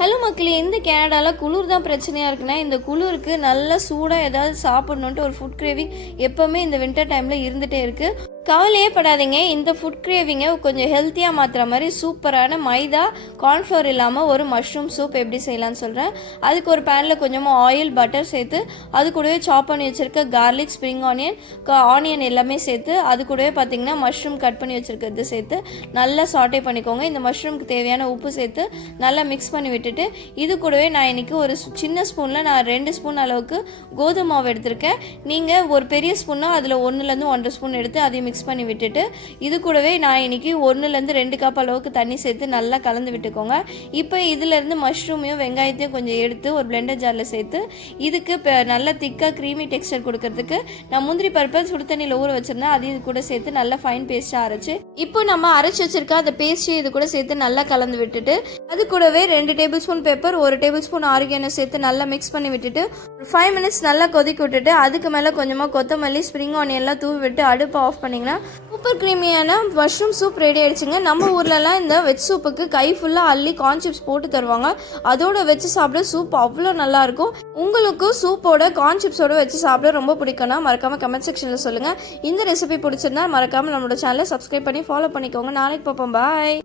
Hello மக்களே, இந்த கனடாவில் குளிர் தான் பிரச்சனையாக இருக்குன்னா, இந்த குளிருக்கு நல்ல சூடாக ஏதாவது சாப்பிட்ணுன்ட்டு ஒரு ஃபுட் கிரேவிங் எப்போவுமே இந்த வின்டர் டைமில் இருந்துகிட்டே இருக்குது. கவலையே படாதீங்க, இந்த ஃபுட் கிரேவிங்கை கொஞ்சம் ஹெல்த்தியாக மாற்றுற மாதிரி சூப்பரான மைதா கார்ன்ஃப்ளவர் இல்லாமல் ஒரு மஷ்ரூம் சூப் எப்படி செய்யலான்னு சொல்கிறேன். அதுக்கு ஒரு பேனில் கொஞ்சமாக ஆயில் பட்டர் சேர்த்து அது கூடவே சாப் பண்ணி வச்சுருக்க கார்லிக் ஸ்ப்ரிங் ஆனியன் எல்லாமே சேர்த்து அது கூடவே பார்த்திங்கன்னா மஷ்ரூம் கட் பண்ணி வச்சுருக்கிறது சேர்த்து நல்லா சாட்டே பண்ணிக்கோங்க. இந்த மஷ்ரூமுக்கு தேவையான உப்பு சேர்த்து நல்லா மிக்ஸ் பண்ணி விட்டுட்டு இது கூடவே நான் இன்றைக்கி ஒரு சின்ன ஸ்பூனில் நான் 2 ஸ்பூன் அளவுக்கு கோதுமை மாவு எடுத்திருக்கேன். நீங்கள் ஒரு பெரிய ஸ்பூன்னா அதில் 1லேருந்து 1.5 ஸ்பூன் எடுத்து அதையும் மிக்ஸ் பண்ணி விட்டுட்டு இது கூடவே நான் இன்றைக்கி 1லேருந்து 2 கப் அளவுக்கு தண்ணி சேர்த்து நல்லா கலந்து விட்டுக்கோங்க. இப்போ இதிலேருந்து மஷ்ரூமையும் வெங்காயத்தையும் கொஞ்சம் எடுத்து ஒரு பிளெண்டர் ஜாரில் சேர்த்து இதுக்கு நல்லா திக்காக க்ரீமி டெக்ஸ்டர் கொடுக்கறதுக்கு நான் முந்திரி பருப்பை சுடு தண்ணியில் ஊற வச்சுருந்தேன். அது இது கூட சேர்த்து நல்லா ஃபைன் பேஸ்ட்டாக அரைச்சி இப்போ நம்ம அரைச்சி வச்சுருக்க அந்த பேஸ்ட்டு இது கூட சேர்த்து நல்லா கலந்து விட்டுட்டு அது கூடவே 2 table spoon pepper 1 table spoon oregano சேர்த்து நல்லா மிக்ஸ் பண்ணி விட்டுட்டு 5 மினிட்ஸ் நல்லா கொதிக்க விட்டுட்டு அதுக்கு மேலே கொஞ்சமாக கொத்தமல்லி ஸ்ப்ரிங் ஆனியன்லாம் தூவி விட்டு அடுப்பை ஆஃப் பண்ணிங்கன்னா சூப்பர் க்ரீமியான மஷ்ரூம் சூப் ரெடி ஆகிடுச்சுங்க. நம்ம ஊர்லலாம் இந்த வெஜ் சூப்புக்கு கை ஃபுல்லாக அள்ளி கார்ன் சிப்ஸ் போட்டு தருவாங்க. அதோட வச்சு சாப்பிட சூப் அவ்வளோ நல்லாயிருக்கும். உங்களுக்கும் சூப்போட கார்ன் சிப்ஸோட வச்சு சாப்பிட ரொம்ப பிடிக்கும்னா மறக்காமல் கமெண்ட் செக்ஷனில் சொல்லுங்கள். இந்த ரெசிபி பிடிச்சிருந்தா மறக்காமல் நம்மளோட சேனலை சப்ஸ்கிரைப் பண்ணி ஃபாலோ பண்ணிக்கோங்க. நாளைக்கு பார்ப்போம். பாய்.